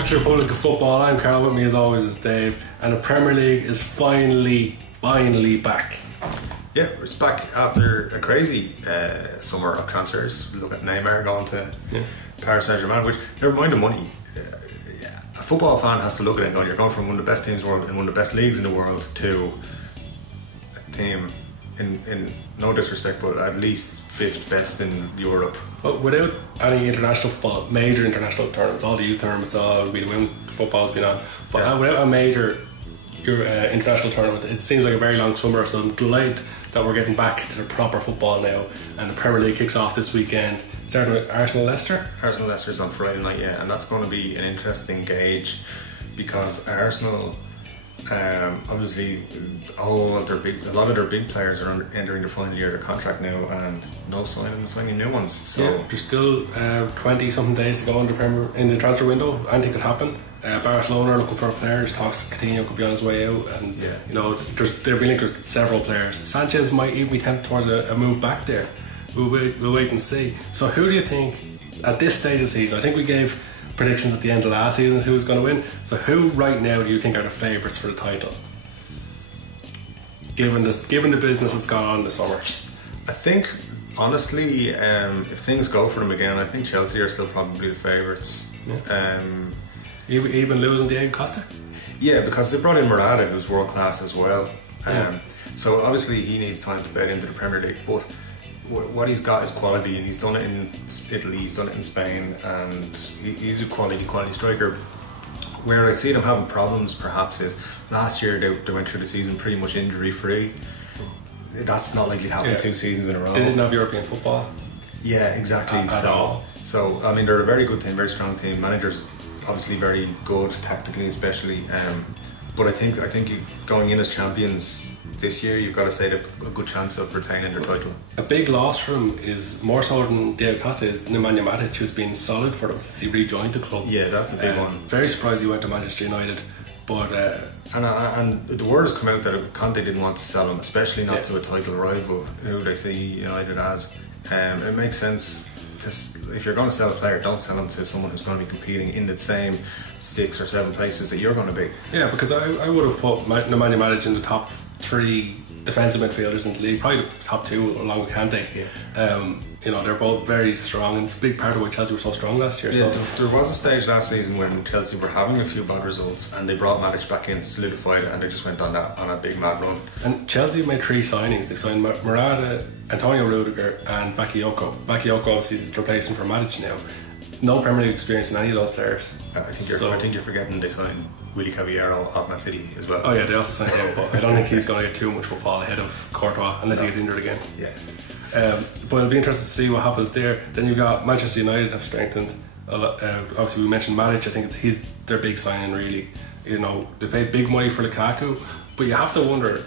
back to the Republic of Football. I'm Carl, with me as always is Dave, and the Premier League is finally back. Yeah, it's back after a crazy summer of transfers. Look at Neymar going to Paris Saint-Germain, which, never mind the money, a football fan has to look at it and go, you're going from one of the best teams in the world and one of the best leagues in the world to a team, in no disrespect, but at least 5th best in Europe. But without any international football, major international tournaments, all the youth tournaments, all the women's football's been on, but without a major international tournament, it seems like a very long summer. So I'm delighted that we're getting back to the proper football now, and the Premier League kicks off this weekend, starting with Arsenal-Leicester. Arsenal-Leicester's on Friday night, yeah, and that's going to be an interesting gauge because Arsenal, obviously, a lot of their big players are entering the final year of their contract now, and no signing new ones. So there's still 20 something days to go in the transfer window. Anything could happen. Barcelona are looking for players. Talks Coutinho could be on his way out, and you know, they're being linked with several players. Sanchez might even be tempted towards a move back there. We'll wait and see. So who do you think at this stage of the season? I think we gave predictions at the end of last season as who was going to win. So who right now do you think are the favourites for the title, given the business that's gone on this summer? I think honestly, if things go for them again, I think Chelsea are still probably the favourites. Even losing Diego Costa? Yeah, because they brought in Morata, who's world class as well. So obviously he needs time to bed into the Premier League, but what he's got is quality, and he's done it in Italy, he's done it in Spain, and he's a quality striker. Where I see them having problems perhaps is last year they went through the season pretty much injury free. That's not likely to happen 2 seasons in a row. They didn't have European football. Yeah, exactly. At all. So I mean, they're a very good team, very strong team. Managers obviously very good tactically, especially. But I think you going in as champions this year, you've got to say they've a good chance of retaining their title. A big loss for him is, more so than Diego Costa, is Nemanja Matic, who's been solid for them since he rejoined the club. Yeah, that's a big one. Very surprised he went to Manchester United, but and the word has come out that Conte didn't want to sell him, especially not to a title rival who they see United as. It makes sense. If you're going to sell a player, don't sell him to someone who's going to be competing in the same 6 or 7 places that you're going to be. Yeah, because I would have put Nemanja Matic in the top 3 defensive midfielders in the league, probably the top 2 along with Kante. You know, they're both very strong, and it's a big part of why Chelsea were so strong last year. Yeah, so there was a stage last season when Chelsea were having a few bad results, and they brought Matic back in, solidified it, and they just went on a big mad run. And Chelsea made 3 signings. They signed Morata, Antonio Rudiger, and Bakayoko. Bakayoko obviously is replacing for Matic now. No Premier League experience in any of those players. I think you're forgetting they signed Willy Caballero of Man City as well. Oh yeah, they also signed him, but I don't think he's going to get too much football ahead of Courtois unless he gets injured again. Yeah. But it'll be interesting to see what happens there. Then you've got Manchester United have strengthened a lot. Obviously we mentioned Matic. I think he's their big signing, really. You know, they paid big money for Lukaku, but you have to wonder,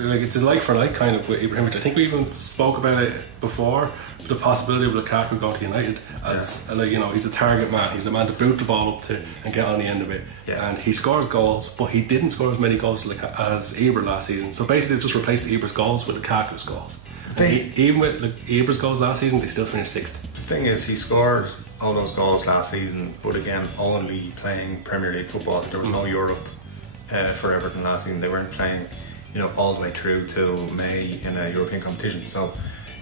like, it's a like for like kind of with Ibrahimovic. I think we even spoke about it before, the possibility of Lukaku going to United as like, you know, he's a target man. He's a man to boot the ball up to and get on the end of it. And he scores goals, but he didn't score as many goals as Ibra last season. So basically they've just replaced Ibra's goals with Lukaku's goals. Even with Ibra's goals last season, they still finished 6th. The thing is, he scored all those goals last season, but again, only playing Premier League football. There was no Europe for Everton last season. They weren't playing, you know, all the way through till May in a European competition. So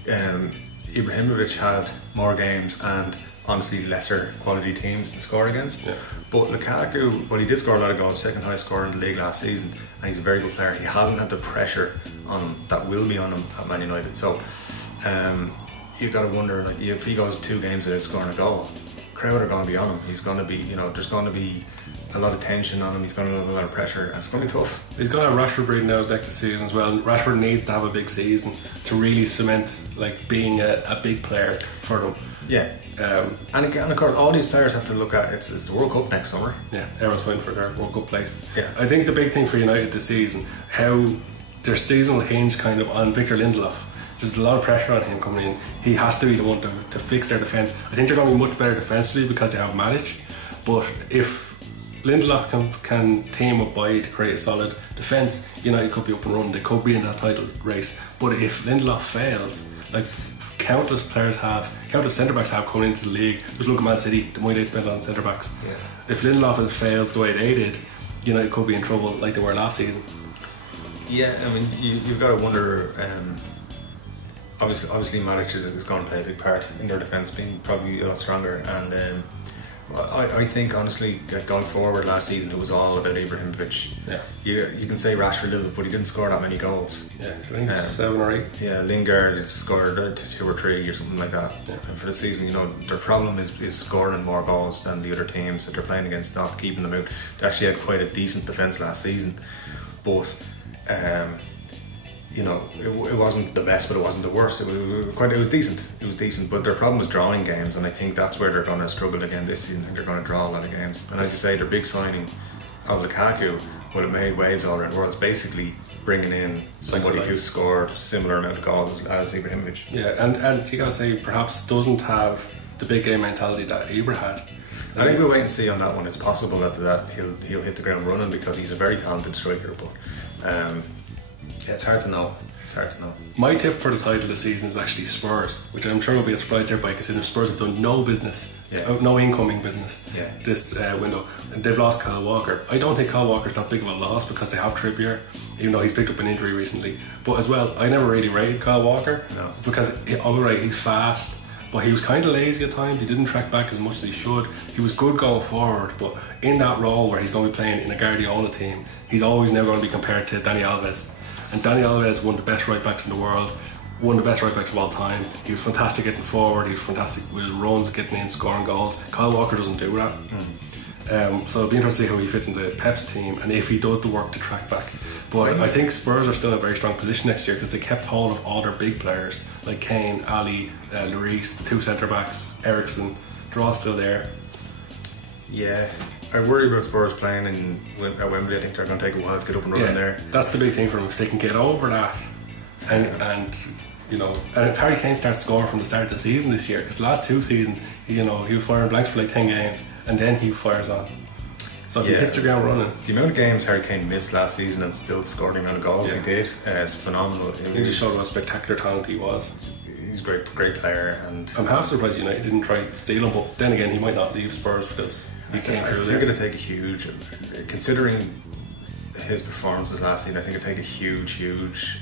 Ibrahimovic had more games and honestly lesser quality teams to score against. But Lukaku, well, he did score a lot of goals, 2nd highest scorer in the league last season, and he's a very good player. He hasn't had the pressure on him that will be on him at Man United. So you've got to wonder, like, if he goes 2 games without scoring a goal, crowd are going to be on him. He's going to be, you know, there's going to be a lot of tension on him. He's going to have a lot of pressure, and it's going to be tough. He's going to have Rashford breathing out next season as well. Rashford needs to have a big season to really cement, like, being a big player for them. Yeah. And again, of course, all these players have to look at it's the World Cup next summer. Yeah, everyone's fighting for their World Cup place. Yeah. I think the big thing for United this season, how their season will hinge kind of on Victor Lindelof. There's a lot of pressure on him coming in. He has to be the one to fix their defence. I think they're going to be much better defensively because they have Matic. But if Lindelof can team up by to create a solid defence, United could be up and running. They could be in that title race. But if Lindelof fails, like, countless centre backs have come into the league. Just look at Man City, the money they spent on centre backs. Yeah. If Lindelof fails the way they did, United could be in trouble like they were last season. Yeah, I mean, you've got to wonder. Obviously, Matic is going to play a big part in their defence, being probably a lot stronger. And I think honestly, going forward last season, it was all about Ibrahimovic. Yeah, you can say Rashford a little bit, but he didn't score that many goals. Yeah, I think 7 or 8. Yeah, Lingard scored 2 or 3 or something like that. Yeah. And for the season, their problem is scoring more goals than the other teams that they're playing against, not keeping them out. They actually had quite a decent defence last season, but it wasn't the best, but it wasn't the worst. It was decent. It was decent, but their problem was drawing games, and I think that's where they're going to struggle again this season. I think they're going to draw a lot of games. And as you say, their big signing of Lukaku, well, it made waves all around the world. It's basically bringing in somebody who scored similar amount of goals as Ibrahimovic. Yeah, and you got to say, perhaps doesn't have the big game mentality that Ibra had. I think we'll wait and see on that one. It's possible that he'll hit the ground running because he's a very talented striker, but it's hard to know. My tip for the title this season is actually Spurs, which I'm sure will be a surprise to everybody, considering Spurs have done no business, no incoming business this window, and they've lost Kyle Walker. I don't think Kyle Walker's that big of a loss because they have Trippier, even though he's picked up an injury recently. But as well, I never really rated Kyle Walker because he's fast, but he was kind of lazy at times. He didn't track back as much as he should. He was good going forward, but in that role where he's going to be playing in a Guardiola team, he's always never going to be compared to Dani Alves. And Dani Alves is one of the best right backs in the world, one of the best right backs of all time. He was fantastic getting forward, he was fantastic with his runs, getting in, scoring goals. Kyle Walker doesn't do that. So it'll be interesting to see how he fits into Pep's team and if he does the work to track back. But I think Spurs are still in a very strong position next year because they kept hold of all their big players like Kane, Ali, Lloris, the 2 centre backs, Eriksen. They're all still there. Yeah, I worry about Spurs playing at Wembley. I think they're going to take a while to get up and running there. That's the big thing for them. If they can get over that, and if Harry Kane starts scoring from the start of the season this year, because the last 2 seasons, he was firing blanks for like 10 games, and then he fires on. So if he hits the ground running, the amount of games Harry Kane missed last season and still scored the amount of goals he did is phenomenal. He just showed what a spectacular talent he was. He's a great player, and I'm half surprised United didn't try to steal him, but then again, he might not leave Spurs because he came through there. They're going to take a huge, considering his performances last season, I think it'd take a huge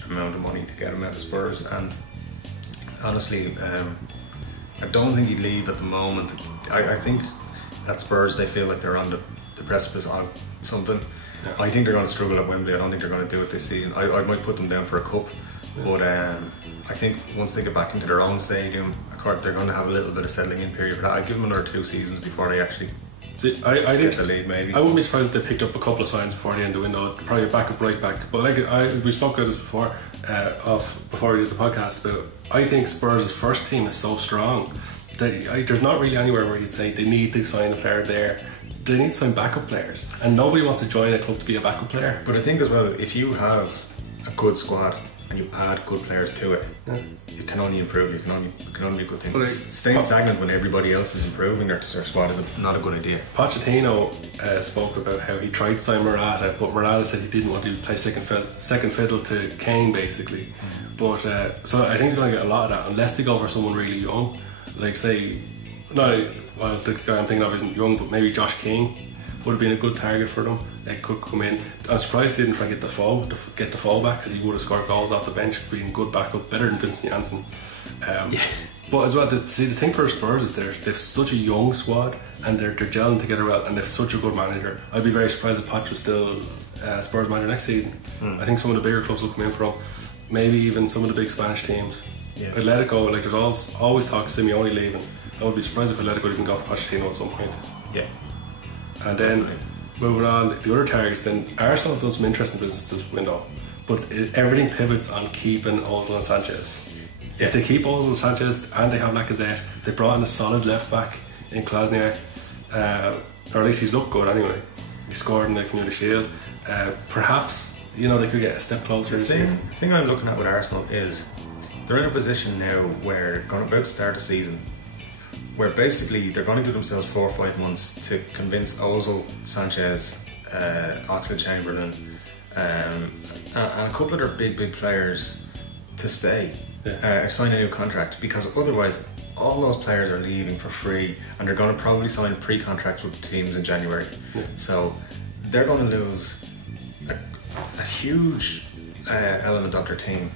amount of money to get him out of Spurs. And honestly, I don't think he'd leave at the moment. I think at Spurs they feel like they're on the precipice of something. I think they're going to struggle at Wembley. I don't think they're going to do it this season. I might put them down for a cup, but I think once they get back into their own stadium, they're going to have a little bit of settling in period for that. I'd give them another 2 seasons before they actually I get the lead. Maybe I wouldn't be surprised if they picked up a couple of signs before the end of the window. Probably a backup right back. But we spoke about this before we did the podcast. But I think Spurs' first team is so strong that there's not really anywhere where you'd say they need to sign a player there. They need to sign backup players, and nobody wants to join a club to be a backup player. But I think as well, if you have a good squad and you add good players to it, it can only improve. It can only be a good thing. But staying stagnant when everybody else is improving their squad is not a good idea. Pochettino spoke about how he tried to sign Morata, but Morata said he didn't want to play second fiddle to Kane, basically. But so I think he's going to get a lot of that unless they go for someone really young, like say, the guy I'm thinking of isn't young, but maybe Josh King would have been a good target for them. They could come in. I'm surprised they didn't try to get the fall back because he would have scored goals off the bench, being good backup, better than Vincent Janssen. But as well, the thing for Spurs is they've such a young squad and they're gelling together well, and they've such a good manager. I'd be very surprised if Poch was still Spurs manager next season. I think some of the bigger clubs will come in for him, maybe even some of the big Spanish teams. Atletico, like there's always talk of Simeone leaving. I would be surprised if Atletico didn't go for Pochettino at some point. And then moving on, the other targets, then Arsenal have done some interesting business this window, but everything pivots on keeping Ozil and Sanchez. If they keep Ozil and Sanchez and they have Lacazette, they brought in a solid left back in Klasniak, or at least he's looked good anyway. He scored in the Community Shield. Perhaps they could get a step closer. The thing I'm looking at with Arsenal is they're in a position now where about to start the season, where basically they're going to give themselves 4 or 5 months to convince Ozil, Sanchez, Oxlade-Chamberlain, and a couple of their big players to stay. sign a new contract, because otherwise all those players are leaving for free, and they're going to probably sign pre-contracts with teams in January. So they're going to lose a huge element of their team.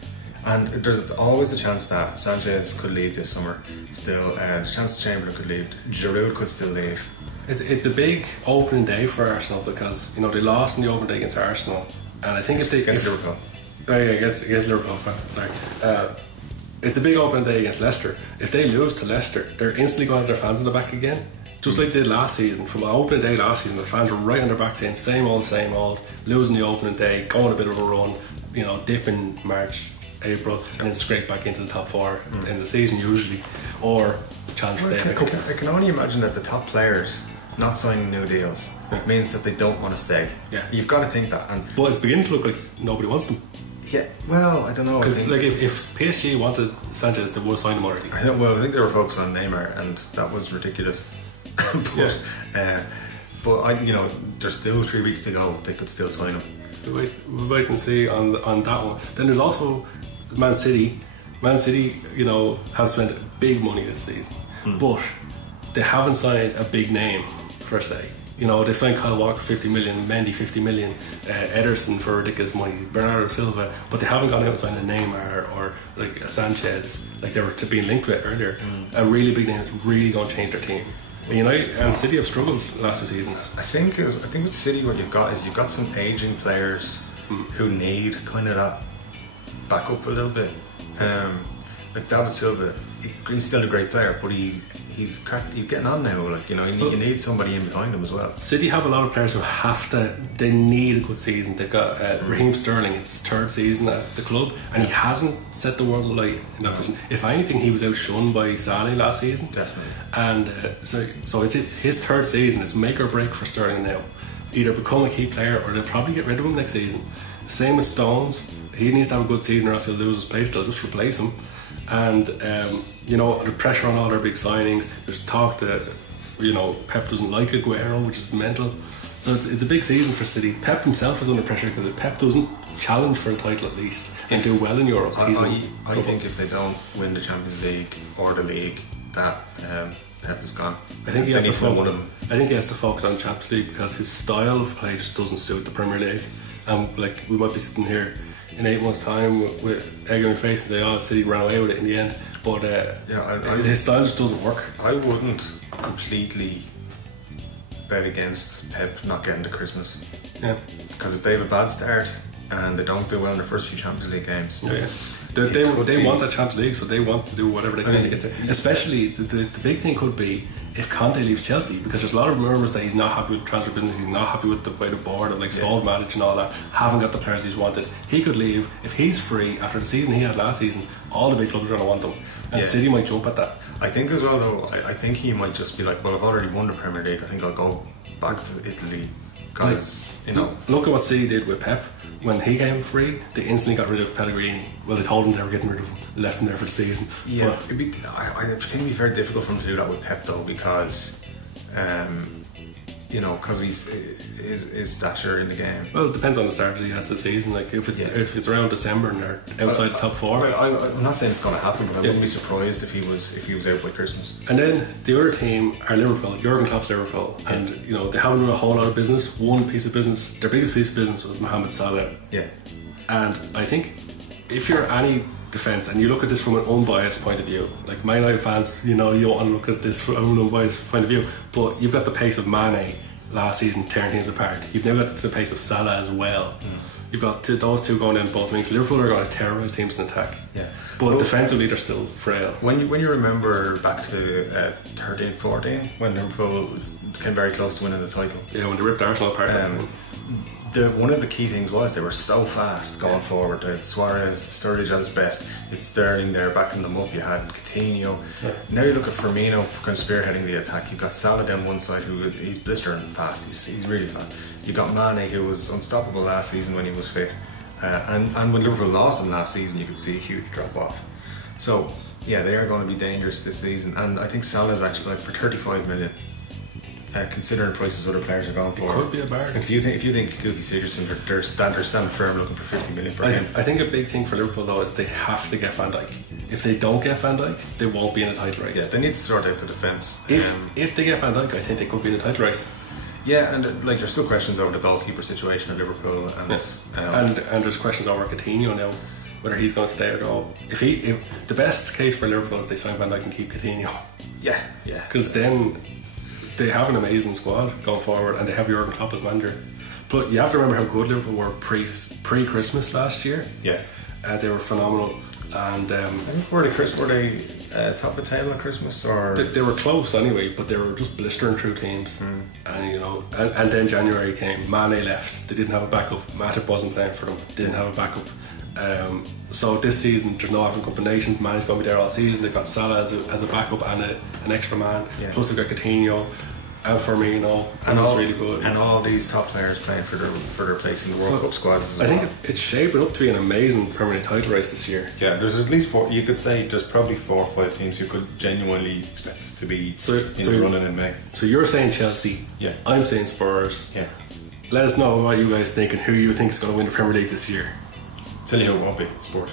And there's always the chance that Sanchez could leave this summer still, the chance Chamberlain could leave, Giroud could still leave. It's a big opening day for Arsenal, because they lost in the opening day against Arsenal, and I think against Liverpool. Oh yeah, against Liverpool. Sorry. It's a big opening day against Leicester. If they lose to Leicester, they're instantly going to have their fans in the back again, just like they did last season. From opening day last season, the fans were right on their back saying same old, losing the opening day, going a bit of a run, dip in March, April, and then scrape back into the top 4 in the season usually, or challenge for the I can only imagine that the top players not signing new deals means that they don't want to stay. Yeah, you've got to think that. But it's beginning to look like nobody wants them. Yeah, well, I don't know. Because if PSG wanted Sanchez, they would sign him already. I think they were focused on Neymar, and that was ridiculous. But there's still 3 weeks to go. They could still sign him. We'll wait and see on that one. Then there's also Man City. Man City, have spent big money this season, but they haven't signed a big name per se. They've signed Kyle Walker 50 million, Mendy 50 million, Ederson for ridiculous money, Bernardo Silva, but they haven't gone out and signed a Neymar or like a Sanchez, like they were being linked with earlier. A really big name that's really going to change their team. And City have struggled the last 2 seasons. I think with City, what you've got some aging players who need kind of that back up a little bit. Like David Silva, he's still a great player, but he's getting on now. You need somebody in behind him as well. City have a lot of players who they need a good season. They've got Raheem Sterling. It's his 3rd season at the club, and he hasn't set the world alight in that position. If anything, he was outshone by Sané last season. Definitely. And so it's his 3rd season. It's make or break for Sterling now. Either become a key player, or they'll probably get rid of him next season. Same with Stones. He needs to have a good season, or else he'll lose his place. They'll just replace him. And the pressure on all their big signings. There's talk that Pep doesn't like Aguero, which is mental. So it's a big season for City. Pep himself is under pressure, because if Pep doesn't challenge for a title at least and do well in Europe, I think if they don't win the Champions League or the league, that Pep is gone. I think he has to focus on Champions League, because his style of play just doesn't suit the Premier League. We might be sitting here in 8 months' time with egg on your face and say, "Oh, City ran away with it in the end." But his style just doesn't work. I wouldn't completely bet against Pep not getting to Christmas. Yeah, because if they have a bad start and they don't do well in their first few Champions League games, they want that Champions League, so they want to do whatever they can to get there. Especially the big thing could be if Conte leaves Chelsea, because there's a lot of murmurs that he's not happy with the transfer business, he's not happy with the way the board of Saul managed and all that, haven't got the players he's wanted. He could leave. If he's free after the season he had last season, all the big clubs are going to want him, and City might jump at that. I think as well though, I think he might just be like, well, I've already won the Premier League, I think I'll go back to Italy, guys. Look at what City did with Pep. When he came free, they instantly got rid of Pellegrini. Well, they told him they were getting rid of him, left him there for the season. Yeah, I think it'd be very difficult for him to do that with Pep though, because because of his stature in the game. Well, it depends on the start of the season. Like if it's around December and they're outside the top 4. I'm not saying it's going to happen, but I wouldn't be surprised if he was out by Christmas. And then the other team are Liverpool. Jurgen Klopp's Liverpool, and they haven't done a whole lot of business. One piece of business, their biggest piece of business was Mohamed Salah. Yeah, and I think if you're any defence and you look at this from an unbiased point of view, like Man United fans, you don't want to look at this from an unbiased point of view, but you've got the pace of Mane last season tearing things apart. You've now got the pace of Salah as well. You've got those two going in both wings. Liverpool are going to terrorise teams in attack. Yeah, but defensively they're still frail. When you remember back to 13-14 when Liverpool came very close to winning the title. Yeah, when they ripped Arsenal apart. One of the key things was they were so fast going forward. Suarez, Sturridge at his best. It's Sterling there backing them up. You had Coutinho. Now you look at Firmino kind of spearheading the attack. You've got Salah down one side, he's blistering fast. He's really fast. You got Mane, who was unstoppable last season when he was fit, and when Liverpool lost him last season, you could see a huge drop off. So yeah, they are going to be dangerous this season, and I think Salah's actually for 35 million. Considering prices other players are going for, it could be a bargain. If you think Goofy Sigurdsson, they're standing firm looking for 50 million for him. I think a big thing for Liverpool though is they have to get Van Dijk. if they don't get Van Dijk, they won't be in a title race. Yeah, they need to sort out the defence. If they get Van Dijk, I think they could be in a title race. Yeah, and like there's still questions over the goalkeeper situation at Liverpool, and there's questions over Coutinho now, whether he's going to stay or go. If the best case for Liverpool is they sign Van Dijk and keep Coutinho. Yeah. Because then they have an amazing squad going forward, and they have Jurgen Klopp as manager. But you have to remember how good Liverpool were pre-Christmas last year. Yeah, they were phenomenal, and I think were they top of the table at Christmas, or they were close anyway, but they were just blistering through teams. And and then January came. Mane left. They didn't have a backup. Matip wasn't playing for them. Didn't have a backup. So this season there's no having combinations. Mane's going to be there all season. They've got Salah as a backup and an extra man. Yeah. Plus they've got Coutinho and Firmino, and all really good. And all these top players playing for their place in the World Cup squads as well. I think it's shaping up to be an amazing Premier League title race this year. Yeah, there's at least 4. You could say there's probably 4 or 5 teams you could genuinely expect to be in the running in May. So you're saying Chelsea. Yeah. I'm saying Spurs. Yeah. Let us know what you guys think and who you think is going to win the Premier League this year. Tell you who it won't be. Spurs.